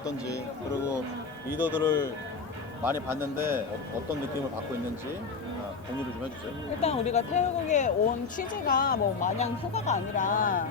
어떤지, 그리고 리더들을 많이 봤는데 어떤 느낌을 받고 있는지 공유를 좀 해주세요. 일단 우리가 태국에 온 취지가 뭐 마냥 휴가가 아니라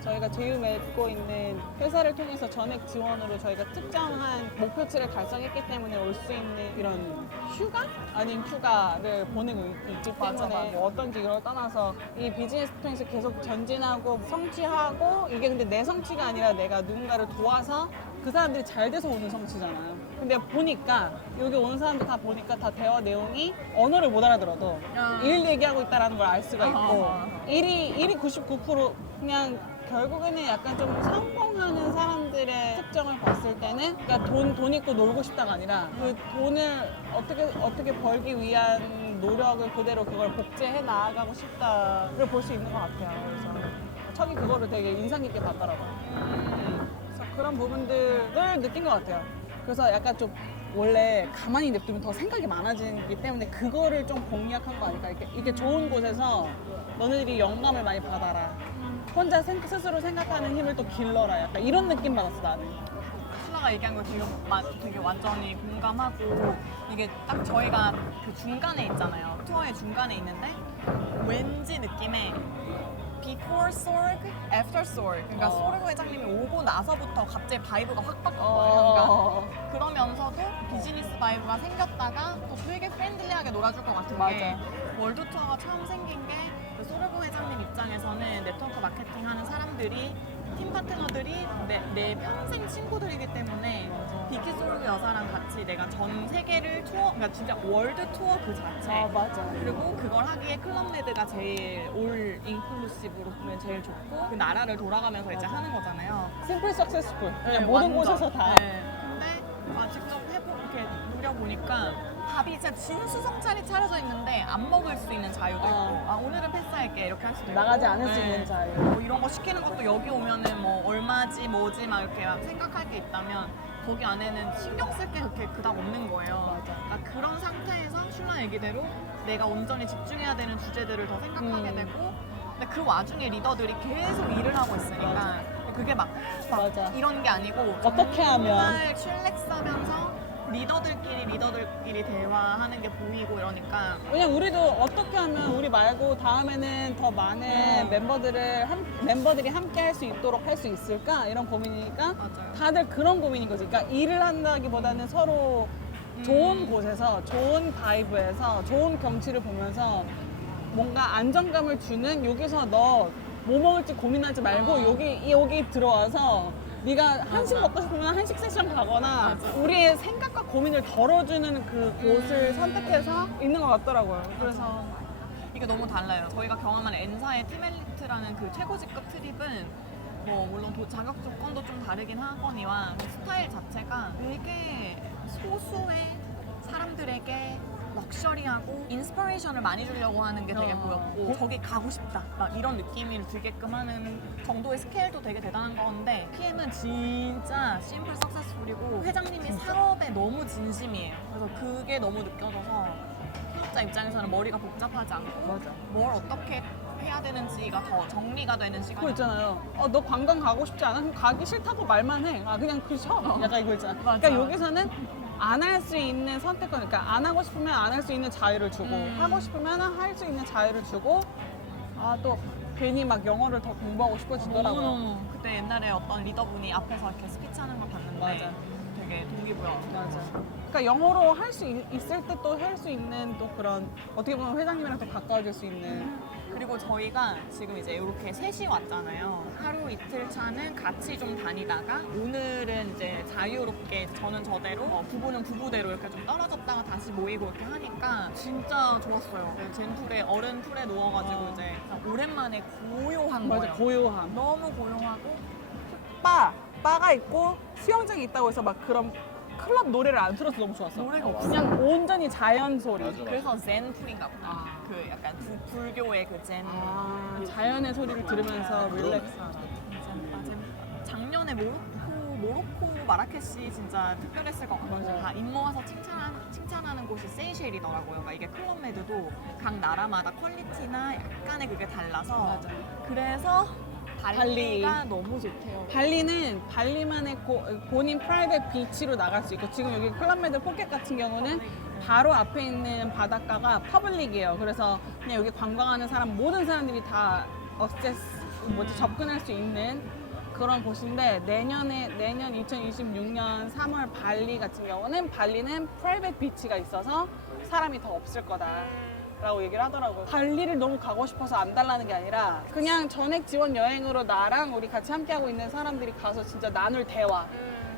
저희가 제휴 맺고 있는 회사를 통해서 전액 지원으로 저희가 특정한 목표치를 달성했기 때문에 올 수 있는 이런 휴가? 아닌 휴가를 보내고 있기 때문에 뭐 어떤지 이걸 떠나서 이 비즈니스 통해서 계속 전진하고 성취하고 이게 근데 내 성취가 아니라 내가 누군가를 도와서 그 사람들이 잘 돼서 오는 성취잖아요. 근데 보니까 여기 오는 사람들 다 보니까 다 대화 내용이 언어를 못 알아들어도 일 얘기하고 있다는 걸 알 수가 있고 일이 99% 그냥 결국에는 약간 좀 성공하는 사람들의 특징을 봤을 때는 그러니까 돈 있고 놀고 싶다가 아니라 그 돈을 어떻게 벌기 위한 노력을 그대로 그걸 복제해 나아가고 싶다를 볼 수 있는 것 같아요. 그래서 척이 그거를 되게 인상 깊게 봤더라고요. 그래서 그런 부분들을 느낀 것 같아요. 그래서 약간 좀 원래 가만히 냅두면 더 생각이 많아지기 때문에 그거를 좀 공략한 거 아닐까. 이렇게 좋은 곳에서 너네들이 영감을 많이 받아라. 혼자 스스로 생각하는 힘을 또 길러라. 약간 이런 느낌 받았어, 나는. 신라가 얘기한 거 되게 완전히 공감하고 이게 딱 저희가 그 중간에 있잖아요. 투어의 중간에 있는데 왠지 느낌에 before Sorg, after Sorg 그러니까 소르그 회장님이 오고 나서부터 갑자기 바이브가 확 바뀐 거예요. 그러니까 그러면서도 비즈니스 바이브가 생겼다가 또 되게 프렌들리하게 놀아줄 것 같은 게 월드 투어가 처음 생긴 게 그 소르그 회장님 입장에서는 네트워크 마케팅 하는 사람들이 팀 파트너들이 내 평생 친구들이기 때문에 비키 소르그 여사랑 같이 내가 전 세계를 투어, 그러니까 진짜 월드 투어 그 자체. 맞아. 그리고 그걸 하기에 클럽메드가 제일 올 인클루시브로 보면 제일 좋고 그 나라를 돌아가면서 이제 하는 거잖아요. 심플 석세스풀. 네, 모든 완전. 곳에서 다. 네. 근데 직접 이렇게 누려보니까 밥이 진짜 진수성찬이 차려져 있는데 안 먹을 수 있는 자유도 있고 오늘은 패스할게 이렇게 할 수도 있고 나가지 않을 수 있는 자유. 뭐 이런 거 시키는 것도 여기 오면은 뭐 얼마지 뭐지 막 이렇게 막 생각할 게 있다면 거기 안에는 신경 쓸 게 그렇게 그닥 없는 거예요. 그러니까 그런 상태에서 슐라 얘기대로 내가 온전히 집중해야 되는 주제들을 더 생각하게 되고 근데 그 와중에 리더들이 계속 일을 하고 있으니까 그게 막 이런 게 아니고 어떻게 하면 정말 칠렉스하면서 리더들끼리 대화하는 게 보이고 이러니까 왜냐면 우리도 어떻게 하면 우리 말고 다음에는 더 많은 멤버들이 함께 할 수 있도록 할 수 있을까 이런 고민이니까 맞아요. 다들 그런 고민인 거지. 그러니까 일을 한다기보다는 서로 좋은 곳에서 좋은 바이브에서 좋은 경치를 보면서 뭔가 안정감을 주는 여기서 너 뭐 먹을지 고민하지 말고 여기 들어와서 네가 한식 먹고 싶으면 한식 세션 가거나 우리의 생각과 고민을 덜어주는 그 곳을 선택해서 있는 것 같더라고요. 그래서 이게 너무 달라요. 저희가 경험한 엔사의 팀엘리트라는 그 최고직급 트립은 뭐 물론 자격 조건도 좀 다르긴 하거니와 스타일 자체가 되게 소수의 사람들에게 럭셔리하고 인스퍼레이션을 많이 주려고 하는 게 되게 보였고 저기 가고 싶다 막 이런 느낌을 들게끔 하는 정도의 스케일도 되게 대단한 건데 PM은 진짜 심플 석세스풀이고 회장님이 사업에 너무 진심이에요. 그래서 그게 너무 느껴져서 사업자 입장에서는 머리가 복잡하지 않고 뭘 어떻게 해야 되는지가 더 정리가 되는 시간이 그거 있잖아요. 너 관광 가고 싶지 않아? 그럼 가기 싫다고 말만 해. 그냥 그 쉬어. 약간 이거 있잖아. 그러니까 여기서는 안 할 수 있는 선택권, 그러니까 안 하고 싶으면 안 할 수 있는 자유를 주고 하고 싶으면 할 수 있는 자유를 주고 또 괜히 막 영어를 더 공부하고 싶어지더라고요. 그때 옛날에 어떤 리더분이 앞에서 이렇게 스피치하는 걸 봤는데 되게 동기부여. 그러니까 영어로 할 수 있을 때 또 할 수 있는 또 그런 어떻게 보면 회장님이랑 더 가까워질 수 있는 그리고 저희가 지금 이제 이렇게 셋이 왔잖아요. 하루 이틀 차는 같이 좀 다니다가 오늘은 이제 자유롭게 저는 저대로 부부는 부부대로 이렇게 좀 떨어졌다가 다시 모이고 이렇게 하니까 진짜 좋았어요. 젠풀에 어른 풀에 누워가지고 이제 오랜만에 고요한 거예요. 고요함. 너무 고요하고 바가 있고 수영장이 있다고 해서 막 그런 클럽 노래를 안 틀어서 너무 좋았어. 노래가 없어. 그냥 온전히 자연 소리. 그래서 젠풀인가 보다. 그 약간 불교의 그 젠. 자연의 소리를 들으면서 릴렉스하다. 작년에 모로코 마라케시 진짜 특별했을 것 같고 다 입 모아서 칭찬하는 곳이 세이셸이더라고요. 그러니까 이게 클럽메드도 각 나라마다 퀄리티나 약간의 그게 달라서 그래서 발리가 너무 좋대요. 발리만의 본인 프라이빗 비치로 나갈 수 있고 지금 여기 클럽메드 포켓 같은 경우는 바로 앞에 있는 바닷가가 퍼블릭이에요. 그래서 그냥 여기 관광하는 사람 모든 사람들이 다 접근할 수 있는 그런 곳인데 내년 2026년 3월 발리 같은 경우는 발리는 프라이빗 비치가 있어서 사람이 더 없을 거다. 라고 얘기를 하더라고요. 발리를 너무 가고 싶어서 안 달라는 게 아니라 그냥 전액 지원 여행으로 나랑 우리 같이 함께하고 있는 사람들이 가서 진짜 나눌 대화.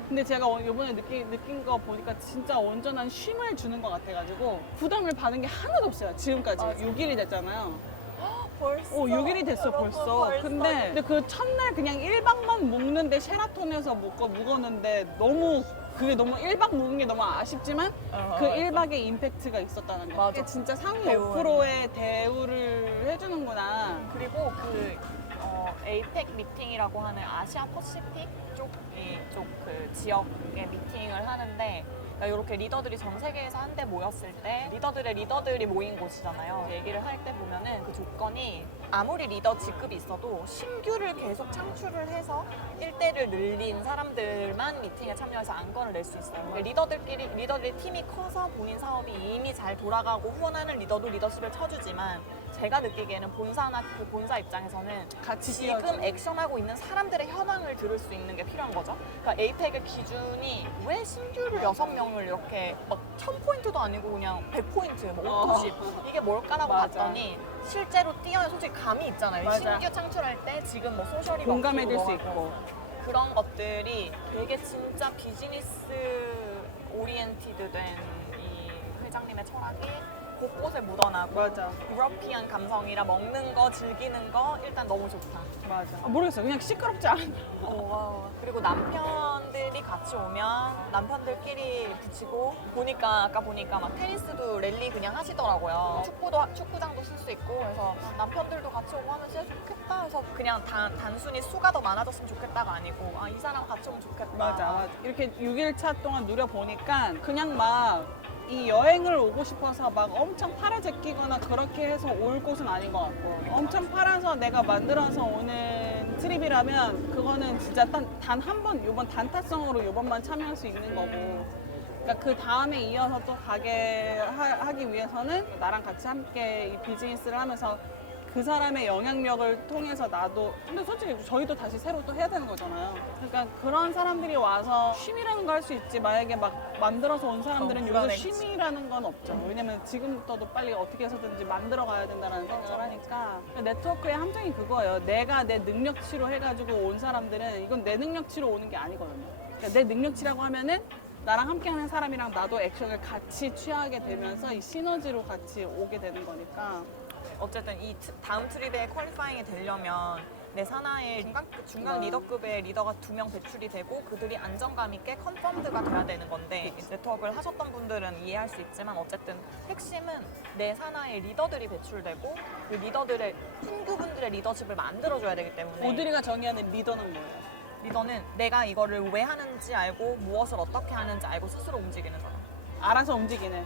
근데 제가 이번에 느낀 거 보니까 진짜 온전한 쉼을 주는 것 같아가지고 부담을 받은 게 하나도 없어요. 지금까지. 맞아. 6일이 됐잖아요. 벌써 6일이 됐어 벌써. 근데 그 첫날 그냥 1박만 묵는데 쉐라톤에서 묵었는데 그게 너무 1박 묵은 게 너무 아쉽지만 그 1박의 임팩트가 있었다는 거. 맞아. 이게 진짜 상위 대우는. 5%의 대우를 해주는구나. 그리고 에이펙 미팅이라고 하는 아시아 퍼시픽 쪽 그 지역의 미팅을 하는데 그러니까 이렇게 리더들이 전 세계에서 한데 모였을 때 리더들이 모인 곳이잖아요. 얘기를 할 때 보면은 그 조건이 아무리 리더 직급이 있어도 신규를 계속 창출을 해서 일대를 늘린 사람들만 미팅에 참여해서 안건을 낼 수 있어요. 리더들의 팀이 커서 본인 사업이 이미 잘 돌아가고 후원하는 리더도 리더십을 쳐주지만 제가 느끼기에는 그 본사 입장에서는 같이 지금 뛰어주는. 액션하고 있는 사람들의 현황을 들을 수 있는 게 필요한 거죠. 그러니까 에이펙의 기준이 왜 신규를 6명을 이렇게 막 1000포인트도 아니고 그냥 100포인트, 뭐 50 이게 뭘까라고 맞아. 봤더니 실제로 뛰어야 솔직히 감이 있잖아요. 맞아. 신규 창출할 때 지금 뭐 소셜이 공감해줄 수 먹히고 있고. 그런 것들이 되게 진짜 비즈니스 오리엔티드 된 이 회장님의 철학이 곳곳에 묻어나고 맞아. 유러피안 감성이라 먹는 거 즐기는 거 일단 너무 좋다. 맞아. 모르겠어. 그냥 시끄럽지 않아. 그리고 남편들이 같이 오면 남편들끼리 붙이고 아까 보니까 막 테니스도 랠리 그냥 하시더라고요. 축구장도 쓸 수 있고 그래서 남편들도 같이 오고 하면 진짜 좋겠다. 그래서 그냥 단순히 수가 더 많아졌으면 좋겠다가 아니고 이 사람 같이 오면 좋겠다. 맞아. 이렇게 6일차 동안 누려보니까 그냥 막 이 여행을 오고 싶어서 막 엄청 팔아제끼거나 그렇게 해서 올 곳은 아닌 것 같고 엄청 팔아서 내가 만들어서 오는 트립이라면 그거는 진짜 단 한 번 이번 단타성으로 이번만 참여할 수 있는 거고 그러니까 그 다음에 이어서 또 가게 하기 위해서는 나랑 같이 함께 이 비즈니스를 하면서 그 사람의 영향력을 통해서 나도 근데 솔직히 저희도 다시 새로 또 해야 되는 거잖아요. 그러니까 그런 사람들이 와서 쉼이라는 거 할 수 있지 만약에 막 만들어서 온 사람들은 여기서 불안해지지. 쉼이라는 건 없죠. 왜냐면 지금부터도 빨리 어떻게 해서든지 만들어 가야 된다는 생각을 하니까 네트워크의 함정이 그거예요. 내가 내 능력치로 해가지고 온 사람들은 이건 내 능력치로 오는 게 아니거든요. 그러니까 내 능력치라고 하면은 나랑 함께하는 사람이랑 나도 액션을 같이 취하게 되면서 이 시너지로 같이 오게 되는 거니까 어쨌든 이 다음 트립에 퀄리파잉이 되려면 내 산하에 중간 리더급의 리더가 2명 배출이 되고 그들이 안정감 있게 컨펌드가 돼야 되는 건데 네트워크를 하셨던 분들은 이해할 수 있지만 어쨌든 핵심은 내 산하에 리더들이 배출되고 그 리더들의 신규분들의 리더십을 만들어줘야 되기 때문에 오드리가 정의하는 리더는 뭐예요? 리더는 내가 이거를 왜 하는지 알고 무엇을 어떻게 하는지 알고 스스로 움직이는 사람. 알아서 움직이는.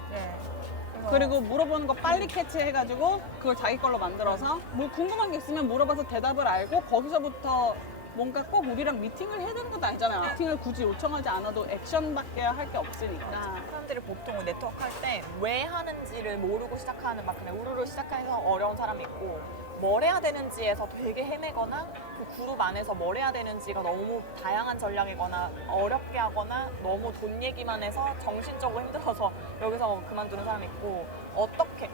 그리고 물어보는 거 빨리 캐치해가지고 그걸 자기 걸로 만들어서 뭐 궁금한 게 있으면 물어봐서 대답을 알고 거기서부터 뭔가 꼭 우리랑 미팅을 해야 되는 것도 아니잖아요. 미팅을 굳이 요청하지 않아도 액션밖에 할 게 없으니까. 사람들이 보통 네트워크 할 때 왜 하는지를 모르고 시작하는 막 그냥 우르르 시작해서 어려운 사람이 있고 뭘 해야 되는지에서 되게 헤매거나 그 그룹 안에서 뭘 해야 되는지가 너무 다양한 전략이거나 어렵게 하거나 너무 돈 얘기만 해서 정신적으로 힘들어서 여기서 그만두는 사람이 있고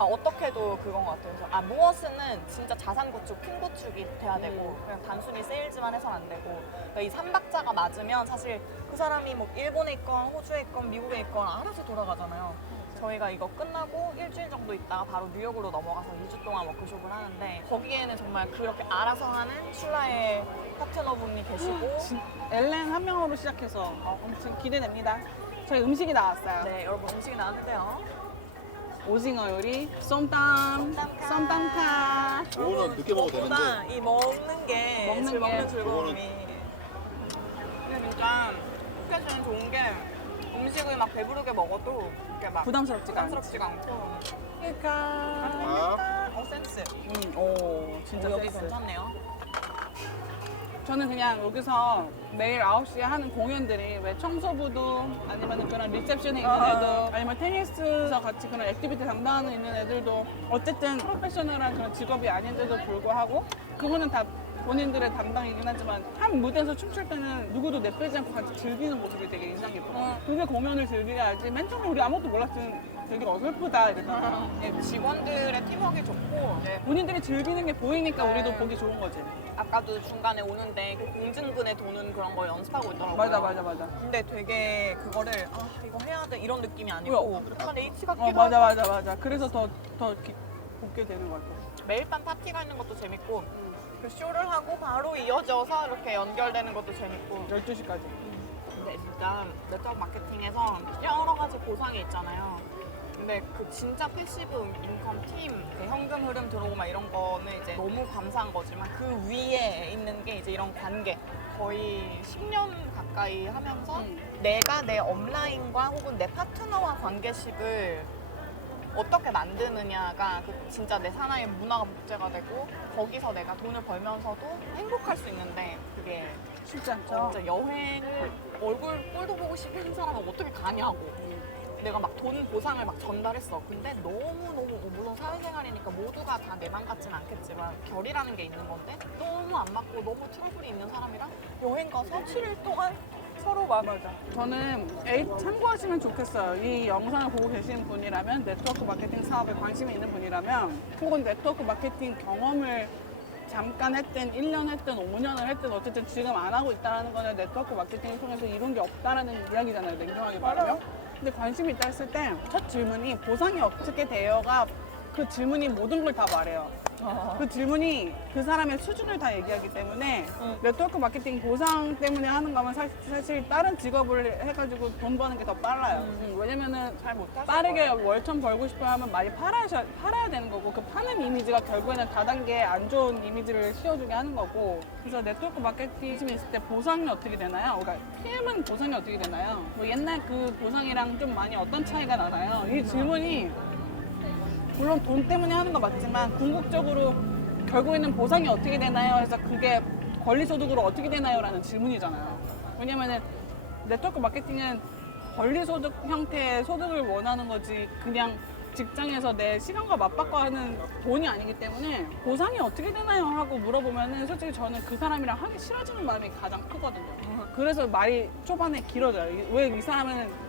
어떻게도 그건 것 같아요. 그래서 무엇은 진짜 자산 구축, 팀 구축이 돼야 되고 그냥 단순히 세일즈만 해서는 안 되고 그러니까 이 3박자가 맞으면 사실 그 사람이 뭐 일본에 있건 호주에 있건 미국에 있건 알아서 돌아가잖아요. 저희가 이거 끝나고 일주일 정도 있다가 바로 뉴욕으로 넘어가서 2주 동안 워크숍을 하는데 거기에는 정말 그렇게 알아서 하는 슐라의 파트너분이 계시고 엘렌 한 명으로 시작해서 아무튼 기대됩니다. 저희 음식이 나왔어요. 네 여러분 음식이 나왔는데요. 오징어 요리, 쏨땀, 쏨땀카. 이거는 늦게 먹어도 무엇보다 되는데 이 먹는 게 먹는 게 먹는 즐거움이 근데 진짜 포켓은 좋은 게 음식을 막 배부르게 먹어도 이렇게 막 부담스럽지가 않지. 않고 그러니까. 아, 센스 오, 진짜 여기 센스. 괜찮네요. 저는 그냥 여기서 매일 9시에 하는 공연들이 왜 청소부도 아니면 그런 리셉션에 있는 애도 아니면 테니스에서 같이 그런 액티비티 담당하는 있는 애들도 어쨌든 프로페셔널한 그런 직업이 아닌데도 불구하고 그거는 다 본인들의 담당이긴 하지만 한 무대에서 춤출 때는 누구도 내빼지 않고 같이 즐기는 모습이 되게 인상 깊어요. 그게 공연을 즐겨야지. 맨 처음에 우리 아무것도 몰랐을 되게 어설프다 이러다가 네, 직원들의 팀워크가 좋고 이제 본인들이 즐기는 게 보이니까 우리도 보기 좋은 거지. 아까도 중간에 오는데 그 공증근에 도는 그런 거 연습하고 있더라고요. 맞아. 근데 되게 그거를 아 이거 해야 돼 이런 느낌이 아니고 약간 H 같기도 맞아. 그래서 더 곱게 되는 것 같아. 매일 밤 파티가 있는 것도 재밌고 그 쇼를 하고 바로 이어져서 이렇게 연결되는 것도 재밌고 12시까지. 근데 진짜 네트워크 마케팅에서 여러 가지 보상이 있잖아요. 근데 그 진짜 패시브 인컴 팀, 그 현금 흐름 들어오고 막 이런 거는 이제 너무 감사한 거지만 그 위에 있는 게 이제 이런 관계. 거의 10년 가까이 하면서 내가 내 업라인과 혹은 내 파트너와 관계식을 어떻게 만드느냐가 그 진짜 내 사나이의 문화가 복제가 되고 거기서 내가 돈을 벌면서도 행복할 수 있는데 그게 쉽지 않죠? 진짜 여행을 얼굴 꼴도 보고 싶은 사람은 어떻게 가냐고. 내가 막 돈 보상을 막 전달했어. 근데 너무너무 물론 사회생활이니까 모두가 다 내 맘 같진 않겠지만 결이라는 게 있는 건데 너무 안 맞고 너무 트러블이 있는 사람이랑 여행 가서 7일 동안 서로 막 저는 참고하시면 좋겠어요. 이 영상을 보고 계시는 분이라면 네트워크 마케팅 사업에 관심이 있는 분이라면 혹은 네트워크 마케팅 경험을 잠깐 했든 1년 했든 5년을 했든 어쨌든 지금 안 하고 있다는 거는 네트워크 마케팅을 통해서 이룬 게 없다라는 이야기잖아요. 냉정하게 말하면. 근데 관심이 있다 했을 때 첫 질문이 보상이 어떻게 돼요가 그 질문이 모든 걸 다 말해요. 그 질문이 그 사람의 수준을 다 얘기하기 때문에 네트워크 마케팅 보상 때문에 하는 거면 사실 다른 직업을 해가지고 돈 버는 게 더 빨라요. 왜냐면은 잘 못하실 빠르게 거예요. 월천 벌고 싶어 하면 많이 팔아야 되는 거고 그 파는 이미지가 결국에는 다단계 안 좋은 이미지를 씌워주게 하는 거고 그래서 네트워크 마케팅이 있을 때 보상이 어떻게 되나요? 그러니까 PM은 보상이 어떻게 되나요? 뭐 옛날 그 보상이랑 좀 많이 어떤 차이가 나나요? 이 질문이 물론 돈 때문에 하는 거 맞지만 궁극적으로 결국에는 보상이 어떻게 되나요? 해서 그게 권리소득으로 어떻게 되나요? 라는 질문이잖아요. 왜냐면은 네트워크 마케팅은 권리소득 형태의 소득을 원하는 거지 그냥 직장에서 내 시간과 맞바꿔 하는 돈이 아니기 때문에 보상이 어떻게 되나요? 하고 물어보면은 솔직히 저는 그 사람이랑 하기 싫어지는 마음이 가장 크거든요. 그래서 말이 초반에 길어져요. 왜 이 사람은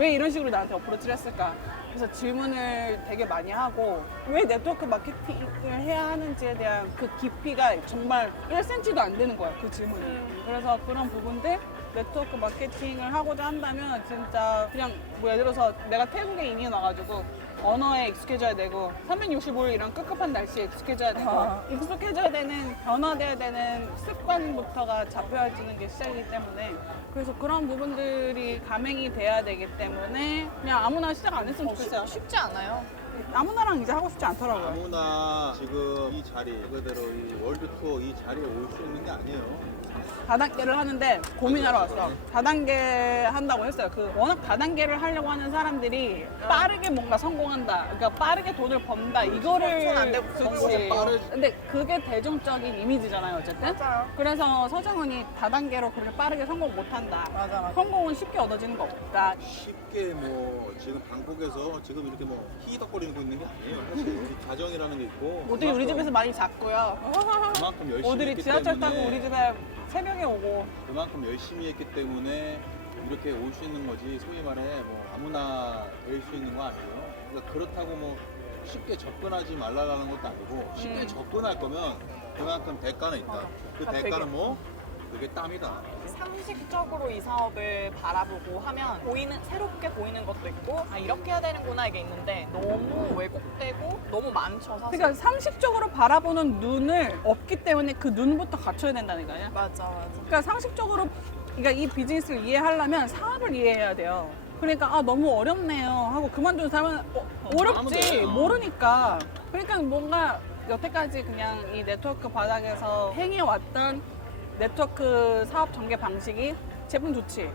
왜 이런 식으로 나한테 어프로치를 했을까? 그래서 질문을 되게 많이 하고 왜 네트워크 마케팅을 해야 하는지에 대한 그 깊이가 정말 1cm도 안 되는 거야, 그 질문이. 그래서 그런 부분들 네트워크 마케팅을 하고자 한다면 진짜 그냥 뭐 예를 들어서 내가 태국에 이민 와가지고 언어에 익숙해져야 되고 365일 이런 급급한 날씨에 익숙해져야 되고 익숙해져야 되는 변화돼야 되는 습관부터가 잡혀지는 게 시작이기 때문에 그래서 그런 부분들이 감행이 돼야 되기 때문에 그냥 아무나 시작 안 했으면 좋겠어요. 쉽지 않아요. 아무나랑 이제 하고 싶지 않더라고요. 아무나 지금 이 자리 그대로 이 월드 투어 이 자리에 올 수 있는 게 아니에요. 다단계를 하는데 고민하러 왔어. 다단계 한다고 했어요. 그 워낙 다단계를 하려고 하는 사람들이 빠르게 뭔가 성공한다. 그러니까 빠르게 돈을 번다. 이거를 손안 대고 그치. 빠르지. 근데 그게 대중적인 이미지잖아요. 어쨌든. 맞아요. 그래서 서장훈이 다단계로 그렇게 빠르게 성공 못한다. 맞아. 성공은 쉽게 얻어지는 거 없다. 쉽게 뭐 지금 방콕에서 지금 이렇게 뭐 희덕거리고 있는 게 아니에요. 사실 이 가정이라는 게 있고 오들이 우리 집에서 많이 잤고요. 그만큼 열심히 오들이 했기 지하철 때문에 타고 우리 집에 새벽에 오고. 그만큼 열심히 했기 때문에 이렇게 올 수 있는 거지 소위 말해 뭐 아무나 될 수 있는 거 아니에요. 그러니까 그렇다고 뭐 쉽게 접근하지 말라라는 것도 아니고 쉽게 접근할 거면 그만큼 대가는 있다. 그 아, 대가는 되게. 뭐? 그게 땀이다. 상식적으로 이 사업을 바라보고 하면 새롭게 보이는 것도 있고 아 이렇게 해야 되는구나 이게 있는데 너무 왜곡되고 너무 많죠 사실. 그러니까 상식적으로 바라보는 눈을 없기 때문에 그 눈부터 갖춰야 된다는 거예요. 맞아. 그러니까 상식적으로 그러니까 이 비즈니스를 이해하려면 사업을 이해해야 돼요. 그러니까 아 너무 어렵네요 하고 그만두는 사람은 어렵지 아무데나. 모르니까. 그러니까 뭔가 여태까지 그냥 이 네트워크 바닥에서 행해왔던 네트워크 사업 전개 방식이 제품 좋지,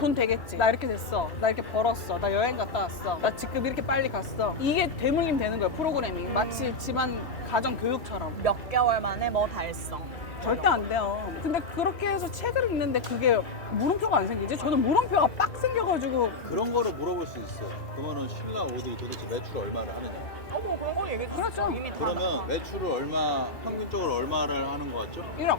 돈 되겠지, 나 이렇게 됐어, 나 이렇게 벌었어, 나 여행 갔다 왔어, 나 지금 이렇게 빨리 갔어, 이게 대물림 되는 거예요. 프로그래밍 마치 집안 가정 교육처럼. 몇 개월 만에 뭐 달성. 절대 안 돼요. 근데 그렇게 해서 책을 읽는데 그게 물음표가 안 생기지? 저는 물음표가 빡 생겨가지고 그런 거를 물어볼 수 있어요. 그러면은 신라 오디 도대체 매출 얼마를 하느냐? 뭐 그런 거 얘기해 그렇죠. 주시죠. 이미 다 그러면 매출을 얼마, 평균적으로 얼마를 하는 거 같죠? 1억.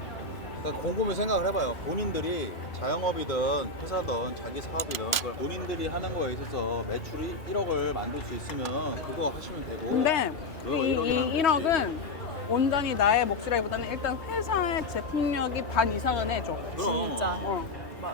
그러니까 곰곰이 생각을 해봐요. 본인들이 자영업이든 회사든 자기 사업이든 그걸 본인들이 하는 거에 있어서 매출이 1억을 만들 수 있으면 그거 하시면 되고. 근데 왜 이 1억이나 1억은 온전히 나의 몫이라기보다는 일단 회사의 제품력이 반 이상은 해줘. 그럼. 진짜 어.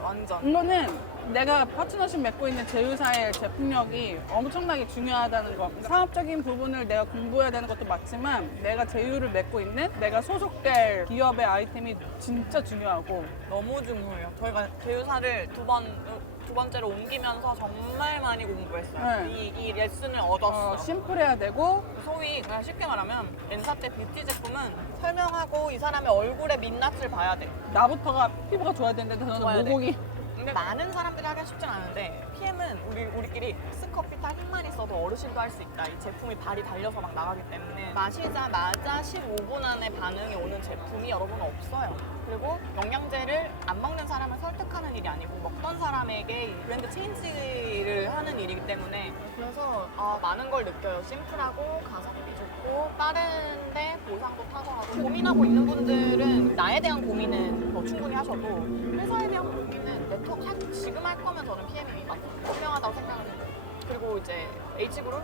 완전. 이거는 내가 파트너십 맺고 있는 제휴사의 제품력이 엄청나게 중요하다는 거. 사업적인 부분을 내가 공부해야 되는 것도 맞지만 내가 제휴를 맺고 있는 내가 소속될 기업의 아이템이 진짜 중요하고 너무 중요해요. 저희가 제휴사를 두 번째로 옮기면서 정말 많이 공부했어요. 네. 이 레슨을 얻었어. 심플해야 되고 소위 그냥 쉽게 말하면 엔사 때 뷰티 제품은 설명하고 이 사람의 얼굴의 민낯을 봐야 돼. 나부터가 피부가 좋아야 되는데 좋아야 저는 돼. 모공이 근데 많은 사람들이 하기가 쉽진 않은데 PM은 우리끼리 스커피 딱 힘만 있어도 어르신도 할 수 있다. 이 제품이 발이 달려서 막 나가기 때문에 마시자마자 15분 안에 반응이 오는 제품이 여러분 없어요. 그리고 영양제를 안 먹는 사람을 설득하는 일이 아니고 먹던 사람에게 이 브랜드 체인지를 하는 일이기 때문에 그래서 많은 걸 느껴요. 심플하고 가성비 좋고 빠른데 보상도 탁월하고 고민하고 있는 분들은 나에 대한 고민은 더 충분히 하셔도 회사에 대한 고민은 네트워크 지금 할 거면 저는 PM이 분명하다고 생각을 해요. 그리고 이제 H그룹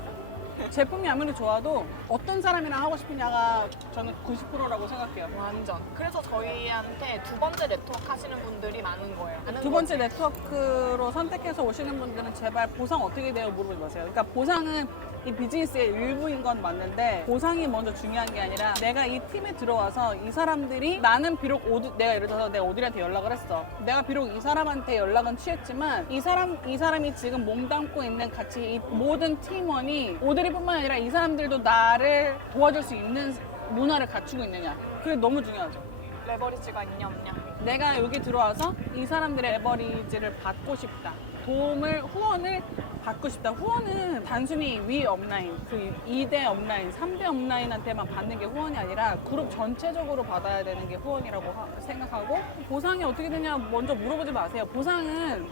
제품이 아무리 좋아도 어떤 사람이랑 하고 싶으냐가 저는 90%라고 생각해요. 완전. 그래서 저희한테 두 번째 네트워크 하시는 분들이 많은 거예요. 두 번째 네트워크로 선택해서 오시는 분들은 제발 보상 어떻게 돼요 물어보지 마세요. 그러니까 보상은 이 비즈니스의 일부인 건 맞는데 보상이 먼저 중요한 게 아니라 내가 이 팀에 들어와서 이 사람들이 나는 비록 내가 예를 들어서 내가 오드리한테 연락을 했어. 내가 비록 이 사람한테 연락은 취했지만 이 사람이 지금 몸담고 있는 같이 이 모든 팀원이 오드리뿐만 아니라 이 사람들도 나를 도와줄 수 있는 문화를 갖추고 있느냐. 그게 너무 중요하죠. 레버리지가 있냐 없냐. 내가 여기 들어와서 이 사람들의 레버리지를 받고 싶다. 후원을 받고 싶다. 후원은 단순히 위 업라인, 그 2대 업라인, 3대 업라인한테만 받는 게 후원이 아니라 그룹 전체적으로 받아야 되는 게 후원이라고 생각하고 보상이 어떻게 되냐 먼저 물어보지 마세요. 보상은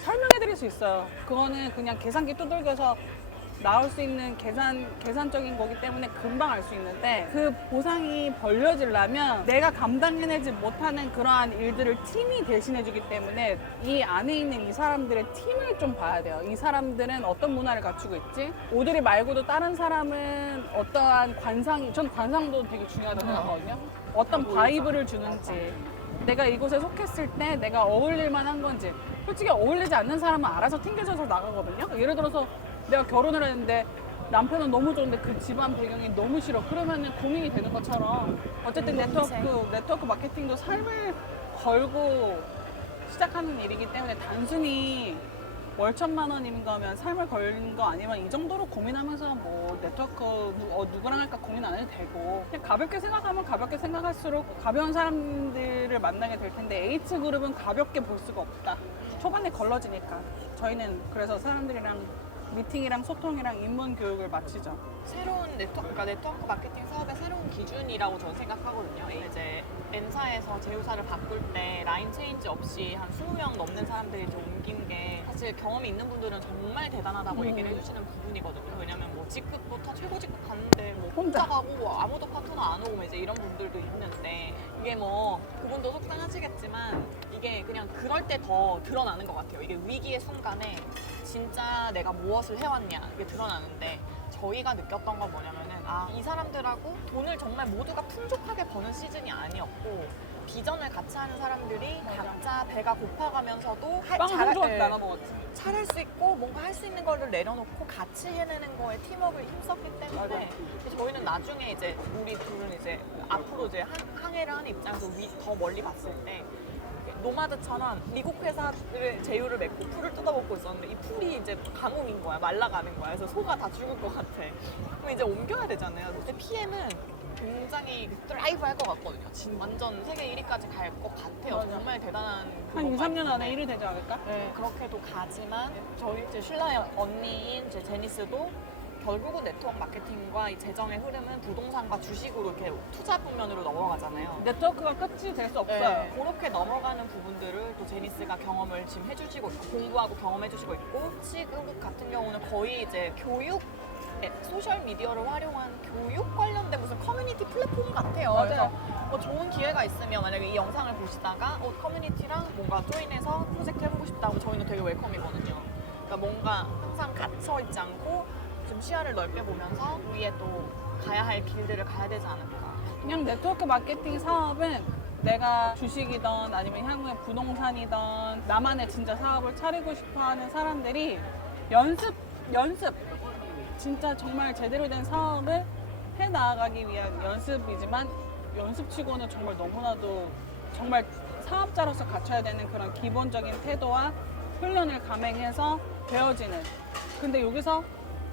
설명해 드릴 수 있어요. 그거는 그냥 계산기 두들겨서 나올 수 있는 계산적인 거기 때문에 금방 알 수 있는데 그 보상이 벌려지려면 내가 감당해내지 못하는 그러한 일들을 팀이 대신해주기 때문에 이 안에 있는 이 사람들의 팀을 좀 봐야 돼요. 이 사람들은 어떤 문화를 갖추고 있지? 오드리 말고도 다른 사람은 어떠한 전 관상도 되게 중요하다고 생각하거든요. 어떤 바이브를 주는지 내가 이곳에 속했을 때 내가 어울릴 만한 건지 솔직히 어울리지 않는 사람은 알아서 튕겨져서 나가거든요. 예를 들어서 내가 결혼을 했는데 남편은 너무 좋은데 그 집안 배경이 너무 싫어. 그러면은 고민이 되는 것처럼 어쨌든 네트워크 마케팅도 삶을 걸고 시작하는 일이기 때문에 단순히 월 1,000만 원인 거면 삶을 걸는 거 아니면 이 정도로 고민하면서 뭐 네트워크 누구랑 할까 고민 안 해도 되고 그냥 가볍게 생각하면 가볍게 생각할수록 가벼운 사람들을 만나게 될 텐데 H그룹은 가볍게 볼 수가 없다. 초반에 걸러지니까 저희는 그래서 사람들이랑 미팅이랑 소통이랑 입문 교육을 마치죠. 새로운 그러니까 네트워크 마케팅 사업의 새로운 기준이라고 저는 생각하거든요. 이제 N사에서 제휴사를 바꿀 때 라인 체인지 없이 한 20명 넘는 사람들이 이제 옮긴 게 사실 경험이 있는 분들은 정말 대단하다고 얘기를 해주시는 부분이거든요. 왜냐면 뭐 직급부터 최고 직급 갔는데 뭐 혼자 가고 뭐 아무도 파트너 안 오고 이제 이런 분들도 있는데 이게 뭐 그분도 속상하시겠지만 이게 그냥 그럴 때 더 드러나는 것 같아요. 이게 위기의 순간에 진짜 내가 무엇을 해왔냐 이게 드러나는데 저희가 느꼈던 건 뭐냐면은 이 사람들하고 돈을 정말 모두가 풍족하게 버는 시즌이 아니었고 비전을 같이 하는 사람들이 각자 배가 고파가면서 빵 한 조각 나눠 먹었지. 잘할 수 있고 뭔가 할 수 있는 거를 내려놓고 같이 해내는 거에 팀워크를 힘썼기 때문에 저희는 나중에 이제 우리 둘은 이제 앞으로 이제 항해를 하는 입장에서 더 멀리 봤을 때 노마드처럼 미국 회사를 제휴를 맺고 풀을 뜯어먹고 있었는데 이 풀이 이제 가뭄인 거야. 말라가는 거야. 그래서 소가 다 죽을 것 같아. 그럼 이제 옮겨야 되잖아요. 근데 PM은 굉장히 드라이브 할 것 같거든요. 지금 완전 세계 1위까지 갈 것 같아요. 맞아. 정말 대단한 한 2, 3년 있는데. 안에 1위 되지 않을까? 네, 그렇게도 가지만 저희 이제 신라의 언니인 제 제니스도 결국은 네트워크 마케팅과 이 재정의 흐름은 부동산과 주식으로 이렇게 투자 면으로 넘어가잖아요. 네트워크가 끝이 될 수 없어요. 네, 그렇게 넘어가는 부분들을 또 제니스가 경험을 지금 해주시고 있고 공부하고 경험해주시고 있고 시그룹 같은 경우는 거의 이제 교육 소셜 미디어를 활용한 교육 관련된 무슨 커뮤니티 플랫폼 같아요. 맞아요. 그래서 뭐 좋은 기회가 있으면 만약에 이 영상을 보시다가 커뮤니티랑 뭔가 조인해서 프로젝트 해보고 싶다고 저희는 되게 웰컴이거든요. 그러니까 뭔가 항상 갇혀 있지 않고 좀 시야를 넓게 보면서 위에 또 가야 할 길들을 가야 되지 않을까. 그냥 네트워크 마케팅 사업은 내가 주식이든 아니면 향후에 부동산이든 나만의 진짜 사업을 차리고 싶어 하는 사람들이 연습 진짜 정말 제대로 된 사업을 해 나가기 위한 연습이지만 연습치고는 정말 너무나도 정말 사업자로서 갖춰야 되는 그런 기본적인 태도와 훈련을 감행해서 배워지는. 근데 여기서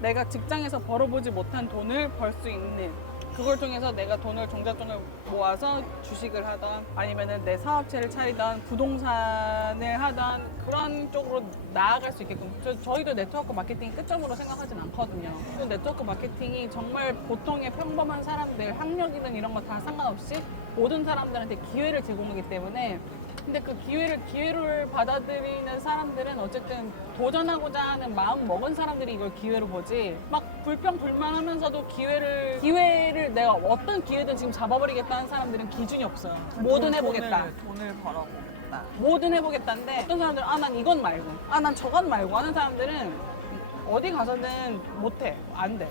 내가 직장에서 벌어보지 못한 돈을 벌 수 있는, 그걸 통해서 내가 돈을 종잣돈을 모아서 주식을 하던 아니면은 내 사업체를 차리던 부동산을 하던 그런 쪽으로 나아갈 수 있게끔 저희도 네트워크 마케팅이 끝점으로 생각하진 않거든요. 또 네트워크 마케팅이 정말 보통의 평범한 사람들, 학력이든 이런 거 다 상관없이 모든 사람들한테 기회를 제공하기 때문에, 근데 그 기회를 받아들이는 사람들은 어쨌든 도전하고자 하는 마음 먹은 사람들이 이걸 기회로 보지, 막 불평불만하면서도 기회를 내가 어떤 기회든 지금 잡아버리겠다는 사람들은 기준이 없어요. 뭐든 해보겠다. 돈을 벌어보겠다. 뭐든 해보겠다는데 어떤 사람들은 난 이건 말고 난 저건 말고 하는 사람들은 어디 가서는 못해. 안 돼.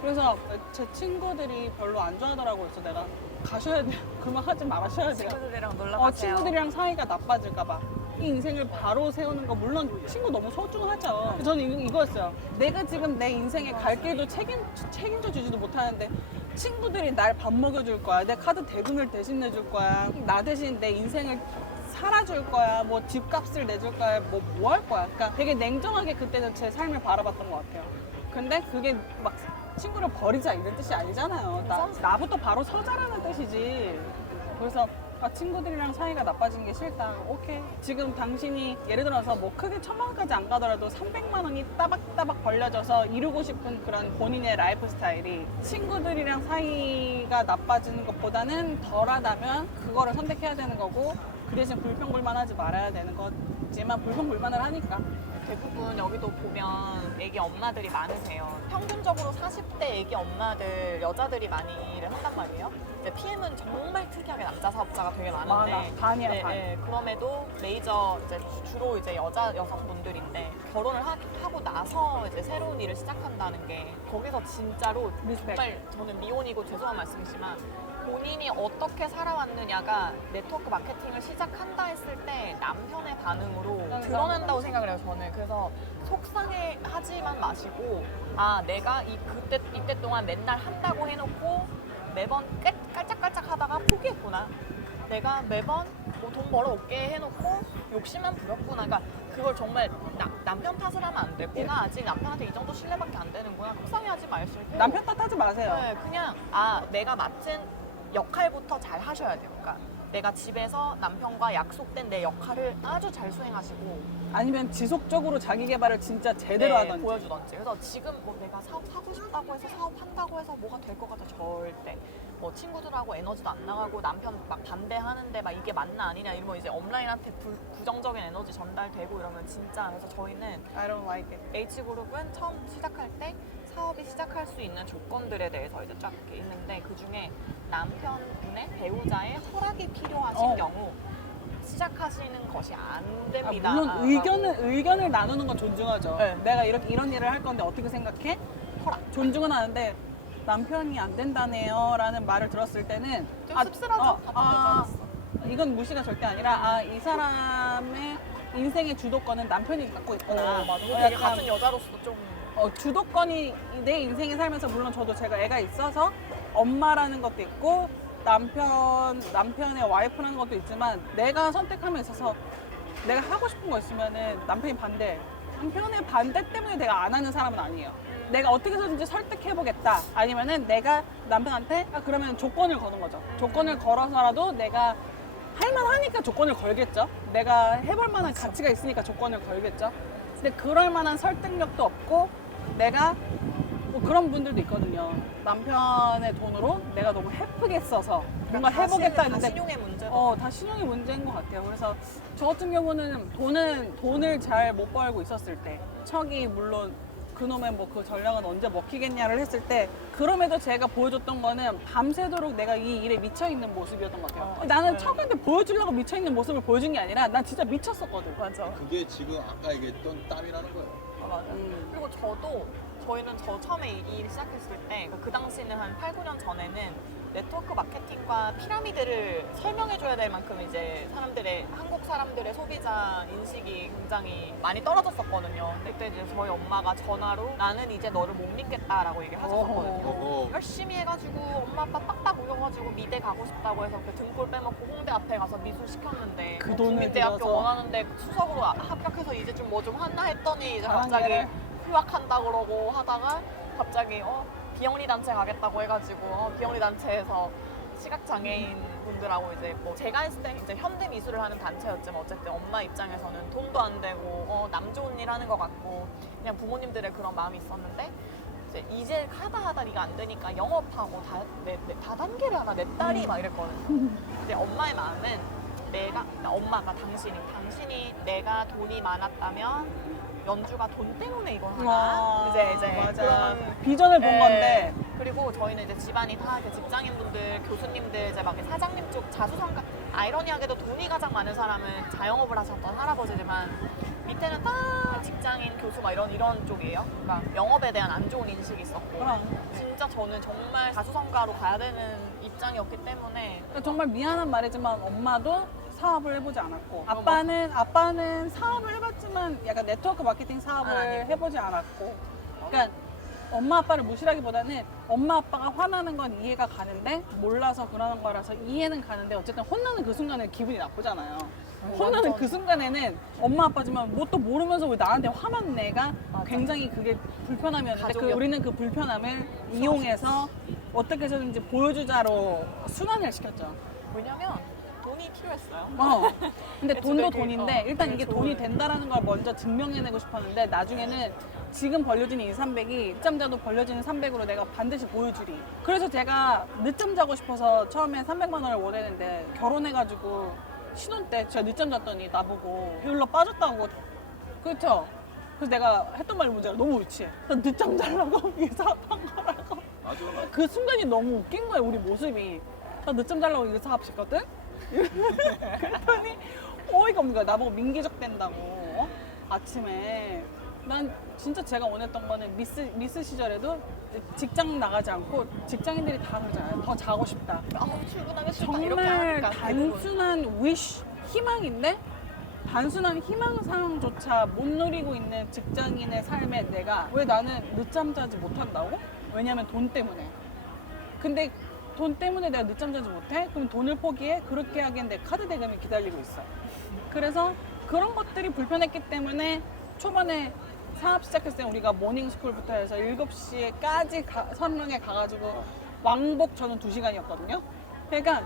그래서 제 친구들이 별로 안 좋아하더라고요. 그래서 내가 가셔야 돼요. 그만 하지 말아셔야 돼요. 친구들이랑 놀러 가세요. 친구들이랑 사이가 나빠질까봐. 이 인생을 바로 세우는 거 물론 친구 너무 소중하죠. 저는 이거였어요. 내가 지금 내 인생의 갈 길도 책임져 주지도 못하는데 친구들이 날 밥 먹여줄 거야. 내 카드 대금을 대신 내줄 거야. 나 대신 내 인생을 살아줄 거야. 뭐 집값을 내줄 거야. 뭐 할 거야. 그러니까 되게 냉정하게 그때는 제 삶을 바라봤던 것 같아요. 근데 그게 막 친구를 버리자 이런 뜻이 아니잖아요. 나부터 바로 서자라는 뜻이지. 그래서 친구들이랑 사이가 나빠지는 게 싫다. 오케이. 지금 당신이 예를 들어서 뭐 크게 1,000만 원까지 안 가더라도 300만 원이 따박따박 벌려져서 이루고 싶은 그런 본인의 라이프 스타일이 친구들이랑 사이가 나빠지는 것보다는 덜하다면 그거를 선택해야 되는 거고, 그 대신 불평불만하지 말아야 되는 거지만 불평불만을 하니까. 대부분 여기도 보면 애기 엄마들이 많으세요. 평균적으로 40대 애기 엄마들, 여자들이 많이 일을 한단 말이에요. 이제 PM은 정말 특이하게 남자 사업자가 되게 많은데, 많아. 반이야, 반. 그럼에도 메이저 이제 주로 이제 여성분들인데 결혼을 하고 나서 이제 새로운 일을 시작한다는 게 거기서 진짜로 리스펙. 정말 저는 미혼이고 죄송한 말씀이지만 본인이 어떻게 살아왔느냐가 네트워크 마케팅을 시작한다 했을 때 남편의 반응으로 드러난다고 생각을 해요, 저는. 그래서 속상해하지만 마시고, 내가 이때 동안 맨날 한다고 해놓고 매번 깔짝깔짝 하다가 포기했구나. 내가 매번 뭐 돈 벌어올게 해놓고 욕심만 부렸구나. 그러니까 그걸 정말 남편 탓을 하면 안 되고, 나 아직 남편한테 이 정도 신뢰밖에 안 되는구나. 속상해하지 마시고. 남편 탓하지 마세요. 네, 그냥 내가 맡은 역할부터 잘 하셔야 돼요. 그러니까 내가 집에서 남편과 약속된 내 역할을 아주 잘 수행하시고, 아니면 지속적으로 자기 개발을 진짜 제대로 하던지. 보여주던지. 그래서 지금 뭐 내가 사업하고 싶다고 해서 사업한다고 해서 뭐가 될 것 같아, 절대. 뭐 친구들하고 에너지도 안 나가고 남편 막 반대하는데 막 이게 맞나 아니냐 이러면 이제 업라인한테 부정적인 에너지 전달되고 이러면 진짜. 그래서 저희는 I don't like it. H그룹은 처음 시작할 때 사업이 시작할 수 있는 조건들에 대해서 이제 쫙 이렇게 있는데, 그 중에 남편분의 배우자의 허락이 필요하신 경우 시작하시는 것이 안 됩니다. 물론 의견을 나누는 건 존중하죠. 네. 내가 이런 일을 할 건데 어떻게 생각해? 존중은 하는데 남편이 안 된다네요 라는 말을 들었을 때는 좀 씁쓸하죠? 이건 무시가 절대 아니라 이 사람의 인생의 주도권은 남편이 갖고 있구나. 맞아. 되게 같은 여자로서 좀 주도권이 내 인생에 살면서, 물론 저도 제가 애가 있어서 엄마라는 것도 있고 남편의 와이프라는 것도 있지만, 내가 선택함에 있어서 내가 하고 싶은 거 있으면은 남편이 반대. 남편의 반대 때문에 내가 안 하는 사람은 아니에요. 내가 어떻게 해서든지 설득해보겠다. 아니면은 내가 남편한테 그러면 조건을 거는 거죠. 조건을 걸어서라도 내가 할만하니까 조건을 걸겠죠. 내가 해볼 만한 가치가 있으니까 조건을 걸겠죠. 근데 그럴 만한 설득력도 없고 내가 뭐 그런 분들도 있거든요. 남편의 돈으로 내가 너무 헤프게 써서 뭔가 해보겠다 다 했는데 신용의 문제. 다 신용이 문제인 것 같아요. 그래서 저 같은 경우는 돈을 잘 못 벌고 있었을 때, 척이 물론 그놈의 뭐 그 전략은 언제 먹히겠냐를 했을 때, 그럼에도 제가 보여줬던 거는 밤새도록 내가 이 일에 미쳐있는 모습이었던 것 같아요. 나는 척한테 보여주려고 미쳐있는 모습을 보여준 게 아니라 난 진짜 미쳤었거든. 맞아. 그게 지금 아까 얘기했던 땀이라는 거예요. 맞아. 그리고 저희는 처음에 이 일 시작했을 때 그 당시는 한 8, 9년 전에는 네트워크 마케팅과 피라미드를 설명해줘야 될 만큼 이제 한국 사람들의 소비자 인식이 굉장히 많이 떨어졌었거든요. 그때 이제 저희 엄마가 전화로 나는 이제 너를 못 믿겠다라고 얘기를 하셨었거든요. 어허. 열심히 해가지고 엄마 아빠 빡빡 우겨가지고 미대 가고 싶다고 해서 그 등골 빼먹고 홍대 앞에 가서 미술 시켰는데 그 돈을 국민대학교 들여서. 원하는데 수석으로 합격해서 이제 좀 뭐 좀 하나 했더니 이제 갑자기 사랑해라. 휴학한다 그러고 하다가 갑자기 비영리 단체 가겠다고 해가지고 비영리 단체에서 시각장애인 분들하고 이제 뭐 제가 했을 때 이제 현대 미술을 하는 단체였지만 어쨌든 엄마 입장에서는 돈도 안 되고 남 좋은 일 하는 것 같고 그냥 부모님들의 그런 마음이 있었는데 이제 하다 네가 안 되니까 영업하고 다단계를 하나 내 딸이 막 이랬거든요. 근데 엄마의 마음은 엄마가 당신이 내가 돈이 많았다면 연주가 돈 때문에 이걸 하나? 이제 맞아. 그런 비전을 본 네. 건데. 그리고 저희는 이제 집안이 다 이렇게 직장인분들, 교수님들, 이제 막 사장님 쪽 자수성가. 아이러니하게도 돈이 가장 많은 사람은 자영업을 하셨던 할아버지지만 밑에는 다 직장인, 교수 막 이런 쪽이에요. 그러니까 영업에 대한 안 좋은 인식이 있었고. 진짜 저는 정말 자수성가로 가야 되는 입장이었기 때문에 그러니까 정말 미안한 말이지만 엄마도 사업을 해보지 않았고, 아빠는 사업을 해봤지만 약간 네트워크 마케팅 사업을 아니고. 해보지 않았고, 그러니까 엄마 아빠를 무시하기보다는 엄마 아빠가 화나는 건 이해가 가는데 몰라서 그러는 거라서 이해는 가는데 어쨌든 혼나는 그 순간에 기분이 나쁘잖아요. 혼나는 그 순간에는 엄마 아빠지만 뭣도 모르면서 왜 나한테 화난 내가 굉장히 그게 불편함이었는데 우리는 그 불편함을 이용해서 어떻게 해서든지 보여주자로 순환을 시켰죠. 왜냐면 돈이 필요했어요. 근데 네, 돈도 되게, 돈인데 일단 되게 이게 좋은. 돈이 된다라는 걸 먼저 증명해내고 싶었는데 나중에는 지금 벌려지는 이 300이 늦잠 자도 벌려지는 300으로 내가 반드시 보여주리. 그래서 제가 늦잠 자고 싶어서 처음에 300만 원을 원했는데 결혼해가지고 신혼 때 제가 늦잠 잤더니 나보고 게을러 빠졌다고. 그렇죠? 그래서 내가 했던 말이 뭔지 알아? 너무 유치해. 나 늦잠 자려고 위해서 한 거라고. 맞아. 그 순간이 너무 웃긴 거예요, 우리 모습이. 나 늦잠 자려고 이거 사업시켰거든? 그랬더니 어이가 없는 거야. 나보고 민기적 된다고. 아침에. 난 진짜 제가 원했던 거는 미스 시절에도 직장 나가지 않고 직장인들이 다 그러잖아요. 더 자고 싶다. 출근하기 싫다 이렇게 정말 하니까 단순한 wish, 희망인데 단순한 희망사항조차 못 누리고 있는 직장인의 삶에 내가 왜 나는 늦잠 자지 못한다고? 왜냐면 돈 때문에. 근데 돈 때문에 내가 늦잠 자지 못해? 그럼 돈을 포기해? 그렇게 하기엔 내 카드 대금이 기다리고 있어. 그래서 그런 것들이 불편했기 때문에 초반에 사업 시작했을 때 우리가 모닝스쿨부터 해서 7시에까지 선릉에 가가지고 왕복 저는 2시간이었거든요. 그러니까